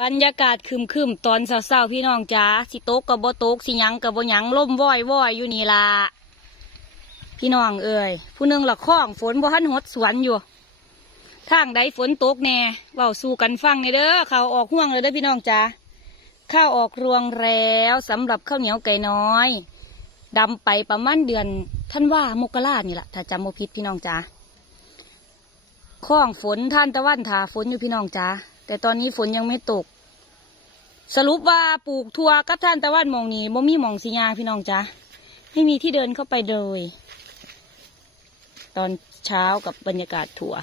บรรยากาศคึมคึมๆตอนเช้าๆพี่น้องจ๋าสิโต๊กกับบ่โต๊กสิยังกับบ่ยังล่มว้อยว้อยอยู่นี่ล่ะพี่น้องเอ่ยผู้นึงละข้องฝนบ่ทันหดสวนอยู่ทางใดฝนตกแน่เว้าสู่กันฟังในเด้อข่าวออกห่วงเลยเด้อพี่น้องจ๋าข้าวออกรวงแล้วสำหรับข้าวเหนียวไก่น้อยดำไปประมาณเดือนท่านว่ามกรานี่แหละถ้าจำบ่ผิดพี่น้องจ๋าข้องฝนท่านตะวันถาฝนอยู่พี่น้องจ้า แต่ตอนนี้ฝนยังไม่ตก สรุปว่าปลูกทัวกับท่านตะวันมองนี้บ่มีมองสียางพี่น้องจ้าไม่มีที่เดินเข้าไปเลย ตอนเช้ากับบรรยากาศทัว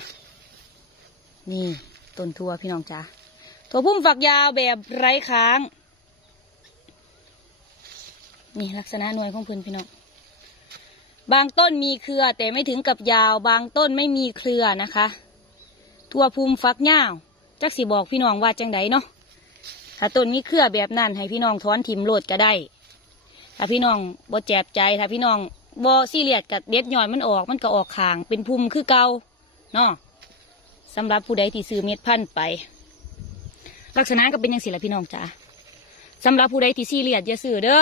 นี่ต้นทัวพี่น้องจ้าถั่วพุ่มฝักยาวแบบไร้ค้าง นี่ลักษณะหน่วยของพื่อนพี่น้องบางต้นมีเครือ แต่ไม่ถึงกับยาว บางต้นไม่มีเครือนะคะ ทั่วภูมิฟักยาว จักสิบอกพี่น้องว่าจังไดเนาะถ้าต้นมีเครือแบบนั้นให้พี่น้องถอนถิ่มโลดก็ได้ ถ้าพี่น้องบ่แจบใจถ้าพี่น้องบ่ซีเรียสกับเด็ดย่อยมันออกมันก็ออกขาง เป็นภูมิคือเก่าเนาะสำหรับผู้ใดที่ซื้อเม็ดพันธุ์ไป ลักษณะก็เป็นอยังสิละพี่น้องจ้าสำหรับผู้ใดที่ซีเรียสอย่าซื้อเด้อ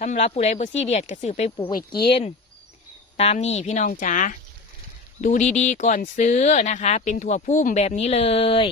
สำหรับผู้ใดบ่ซีเรียสก็ซื้อไปปลูกไว้กิน ตามนี่พี่น้องจ๋าดูดีๆก่อนซื้อนะคะ เป็นถั่วพุ่มแบบนี้เลย